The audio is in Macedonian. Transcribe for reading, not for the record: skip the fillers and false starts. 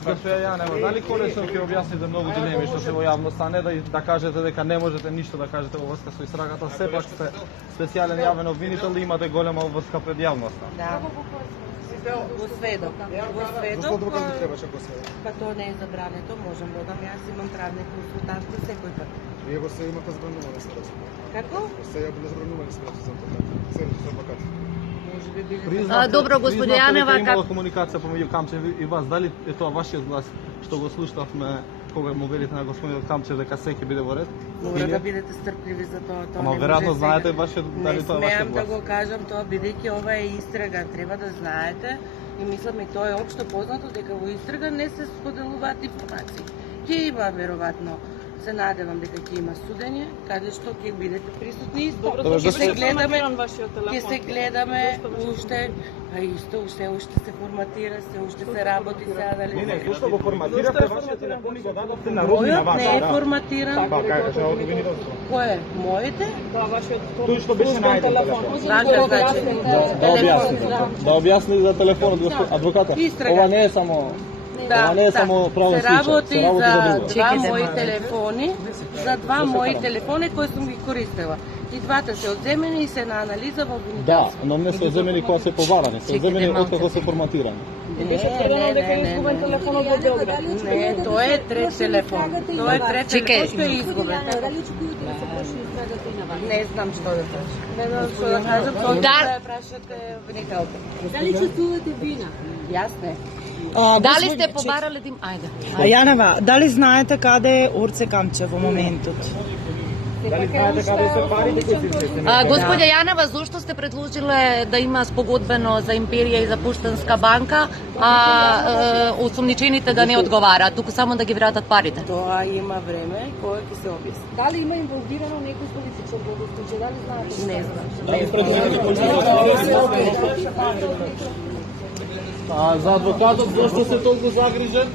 Госпоја Јанева, дали колесно ќе објасните многу дилеми што се во јавноста, а не да кажете дека не можете ништо да кажете во врска со истрагата, сепак сте специјален јавен обвинител и имате голема врска пред јавноста. Да. Го сведок. Зашто адвокат ви требаше го сведок? Па тоа не е забрането, можам да дам, јас имам правни консултанти секој пат. Вие го се имате забранувани се разумно. Како? Го се ја биле забранувани се за адвокат. Седите со адвокат. Може би биле. Добро, господи Јанева, имало комуникација помеѓу Камчев и вас, дали е тоа вашиот глас што го слушнавме кога му велите на господинот Камчев дека секи биде во ред? Мора да бидете стрпливи за тоа. Ама веројатно знаете вашиот дали тоа е вашиот глас. Не смеам да го кажам тоа, бидејќи ова е истрага, треба да знаете и мислам и тоа е општо познато дека во истрага не се споделуваат информации. Ќе има веројатно, се надевам дека ќе има судење, каде што ќе бидете присутни исто. Ќе се гледаме уште, а исто уште се форматира, уште се работи сега дали. Не, зашто го форматирате вашиот телефон и го дадовте на родни на вас? Не е форматиран. Па, кај што од обвинителство? Кој е? Моите? Да, вашиот тој што беше на телефон. Да објасни за телефонот господ адвоката. Ова не е само ова не е само правен случај. Се работи за два мои телефони, кои сум ги користела. И двата се одземени и се на анализа во обвинителство. Да, но не се одземени кога се поварани, се одземени откако се форматирани. Не, тоа е трет телефон. Тоа е трет телефон што е изгубен. Не знам што да кажам. Не знам што да кажам, тоа да прашате обвинителка. Дали чувствувате вина? Јас не. Дали сте побарале дим? Ајде. Јанева, дали знаете каде е Орце Камчев во моментот? Дали знаете каде се парите кои се излезени? Господја Јанева, зошто сте предложиле да има спогодбено за Империја и за Поштанска банка, а осумничените да не одговараат, туку само да ги вратат парите? Тоа има време кое ќе се објасни. Дали има инволвирано некој политичар во овој случај? Дали знаете? Не знам. За адвокатот зошто се толку загрижен?